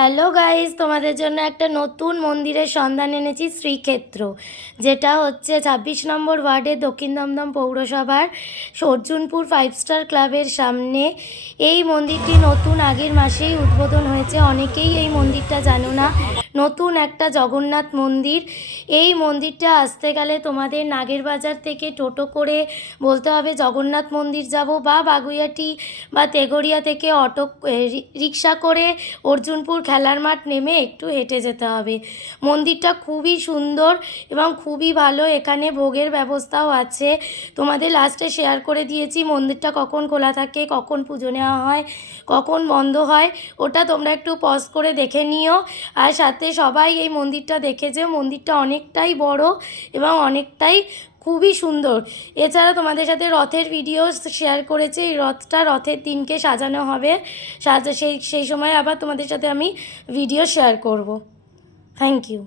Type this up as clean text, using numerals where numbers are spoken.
Hello guys, তোমাদের জন্য একটা নতুন মন্দিরের সন্ধান এনেছি। শ্রীক্ষেত্র, যেটা হচ্ছে 26 নম্বর ওয়ার্ডে দক্ষিণ দমদম পৌরসভার অর্জুনপুর 5 স্টার ক্লাবের সামনে। এই মন্দিরটি নতুন আগের মাসেই উদ্বোধন হয়েছে। অনেকেই এই মন্দিরটা জানো না। নতুন একটা জগন্নাথ মন্দির। এই মন্দিরটা আসতে গেলে তোমাদের নাগেরবাজার থেকে টোটো করে বলতে হবে জগন্নাথ মন্দির যাব, বা বাগুইআটি বা তেঘরিয়া থেকে অটো রিক্সা করে অর্জুনপুর খেলার মাঠ নেমে একটু হেঁটে যেতে হবে। মন্দিরটা খুবই সুন্দর এবং খুবই ভালো। এখানে ভোগের ব্যবস্থাও আছে। তোমাদের লাস্টে শেয়ার করে দিয়েছি মন্দিরটা কখন খোলা থাকে, কখন পুজো নেওয়া হয়, কখন বন্ধ হয়। ওটা তোমরা একটু পজ করে দেখে নিও। আর সাথে সবাই এই মন্দিরটা দেখেছে। মন্দিরটা অনেকটাই বড় এবং অনেকটাই খুবই সুন্দর। এছাড়া তোমাদের সাথে রথের ভিডিও শেয়ার করেছি। এই রথের দিনকে সাজানো হবে। সেই সময় আবার তোমাদের সাথে আমি ভিডিও শেয়ার করব। Thank you.